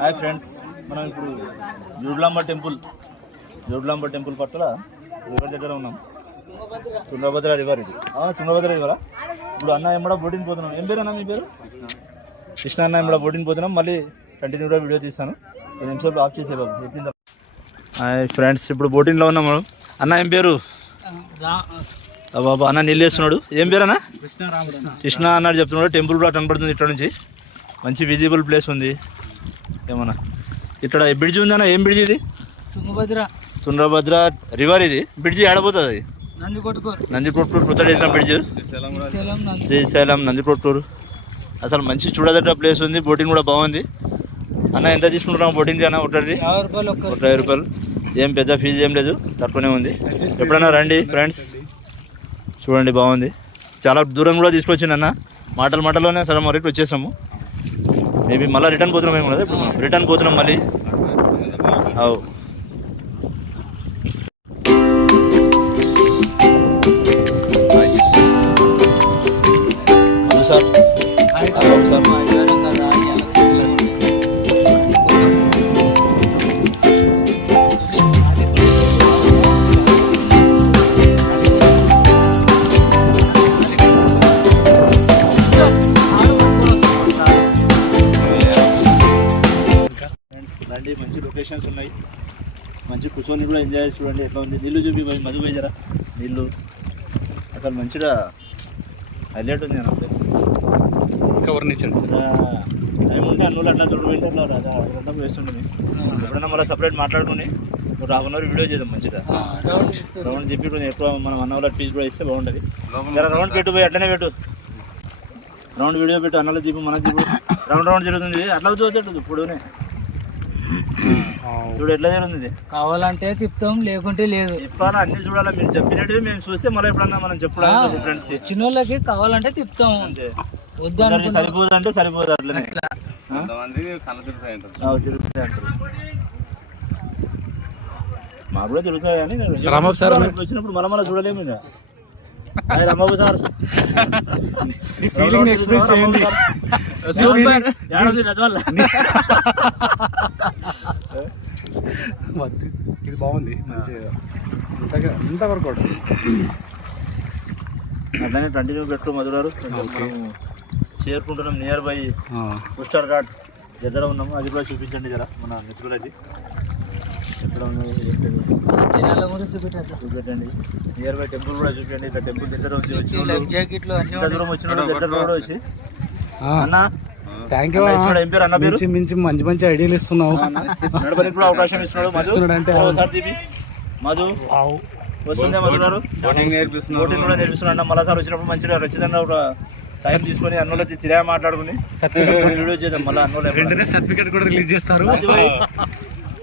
Hi friends, మనం ఇప్పుడు Jogulamba temple పట్ల రివర్ దగ్గర ఉన్నాం. తుంగభద్ర రివర్ ఇది. తుంగభద్ర రివరా? ఇప్పుడు అన్న ఎంబడా బోటింగ్ పోతున్నాం. ఏం పేరు అన్న మీ పేరు? కృష్ణ అన్న ఎంబడా బోటింగ్ పోతున్నాం. మళ్ళీ కంటిన్యూగా వీడియో తీస్తాను. 10 నిమిషాలు ఆఫ్ చేసే బాబు చెప్పిందా. హాయ్ ఫ్రెండ్స్, ఇప్పుడు బోటింగ్లో ఉన్నాం మనం. అన్న ఏం పేరు? బాబా అన్న నీళ్ళు వేస్తున్నాడు. ఏం పేరు అన్న? కృష్ణ అన్నాడు చెప్తున్నాడు. టెంపుల్ కూడా కనపడుతుంది ఇక్కడ నుంచి. మంచి విజిబుల్ ప్లేస్ ఉంది. ఏమన్నా ఇక్కడ బ్రిడ్జ్ ఉందన్న? ఏం బ్రిడ్జ్ ఇది? తుంగభద్ర రివర్. ఇది బ్రిడ్జ్ ఆడబోతుంది. అది నందికొట్కూరు కొత్తగా వేసిన బ్రిడ్జ్. శ్రీశైలం నందికొట్కూరు. అసలు మంచి చూడదగ్గ ప్లేస్ ఉంది. బోటింగ్ కూడా బాగుంది. అన్న ఎంత తీసుకుంటున్నాం బోటింగ్ అన్న? 50 రూపాయలు. ఏం పెద్ద ఫీజు ఏం లేదు, తక్కువనే ఉంది. ఎప్పుడైనా రండి ఫ్రెండ్స్, చూడండి బాగుంది. చాలా దూరం కూడా తీసుకొచ్చింది అన్న. మాటల్లోనే సరే మరికి వచ్చేసినాము. మేబీ మళ్ళీ రిటర్న్ పోతున్నాం ఏమో కదా. ఇప్పుడు మనం రిటర్న్ పోతున్నాం మళ్ళీ. అవు సార్ సార్ రండి, మంచి లొకేషన్స్ ఉన్నాయి. మంచి కూర్చొని కూడా ఎంజాయ్ చూడండి ఎట్లా ఉంది. నీళ్ళు చూపి మధు పోయిజరా. నీళ్ళు అసలు మంచిగా హైలైట్ ఉంది అన్న. కవర్నిచ్చండి సార్. టైం ఉంటే అన్నులు అట్లా చూడు వెంటనే రథం వేస్తుండే. ఎప్పుడైనా మళ్ళీ సపరేట్ మాట్లాడుకుని ఒక ½ అవర్ వీడియో చేద్దాం. మంచిగా రౌండ్ చెప్పి ఎక్కువ మనం 1 అవర్ ఫీజు కూడా ఇస్తే బాగుంటుంది. రౌండ్ పెట్టు పోయి అట్లనే పెట్టు. రౌండ్ వీడియో పెట్టు. అన్నలో చెప్పు మనకు చెప్పు. రౌండ్ జరుగుతుంది. అట్లా చూసేటట్టు ఇప్పుడునే చూడు ఎట్లా జరుగుతుంది. కావాలంటే తిప్పుతాం, లేకుంటే లేదు. తిప్పాలా అన్ని చూడాలా. మీరు చెప్పినట్టు మేము చూస్తే మళ్ళీ ఎప్పుడన్నా మనం చెప్పడానికి ఫ్రెండ్స్ చిన్న వాళ్ళకి కావాలంటే తిప్పుతాం. అంతే. వద్దు సరిపోదు అంటే సరిపోదు. అట్లనే తిరుగుతాయి అంటారు. మాకు కూడా తిరుగుతాయి కానీ రాంబాబు సార్ వచ్చినప్పుడు మళ్ళీ చూడలేము. ఇంకా రాంబాబు సార్ ఎక్స్ప్రెస్ చేయండి. ఇది బాగుంది. మంచిగా ఇంతవరకు అట్లనే కంటిన్యూ పెట్టు మధురారు. చేరుకుంటున్నాం. నియర్ బై పుష్కర్ ఘాట్ దగ్గర ఉన్నాము. అది కూడా చూపించండి జరా మన మిత్రులకి. ఎక్కడ ఉన్నాయి చూపెట్టండి. నియర్ బై టెంపుల్ కూడా చూపించండి. ఇక్కడ టెంపుల్ దగ్గర దూరం వచ్చిన దగ్గర కూడా వచ్చి అన్న థ్యాంక్ యూ. ఏం పేరు అన్న? పేరు మంచి మంచి ఐడియాలు ఇస్తున్నావు. నడపడానికి కూడా అవకాశం ఇస్తున్నాడు. అంటే మధు వస్తుందే మధు గారు. బోటింగ్ కూడా నేర్పిస్తున్నాడు. మళ్ళీ సార్ వచ్చినప్పుడు మంచిగా ఖచ్చితంగా ఒక టైం తీసుకొని అన్నోళ్ళకి తిరిగా మాట్లాడుకుని వీడియో చేద్దాం. మళ్ళీ అన్నోళ్ళు సర్టిఫికేట్ కూడా రిలీజ్ చేస్తారు.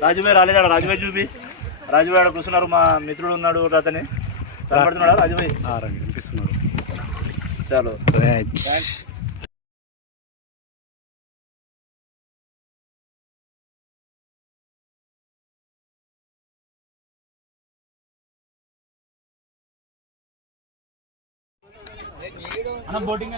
రాజుభాయ్ రాలేదా? రాజుభాయ్ చూపి. రాజుభాయ్ ఆడ కూర్చున్నారు. మా మిత్రుడు ఉన్నాడు అతని కనపడుతున్నాడా? రాజుభాయ్ కనిపిస్తున్నాడు. చాలు. అన్న బోటింగ్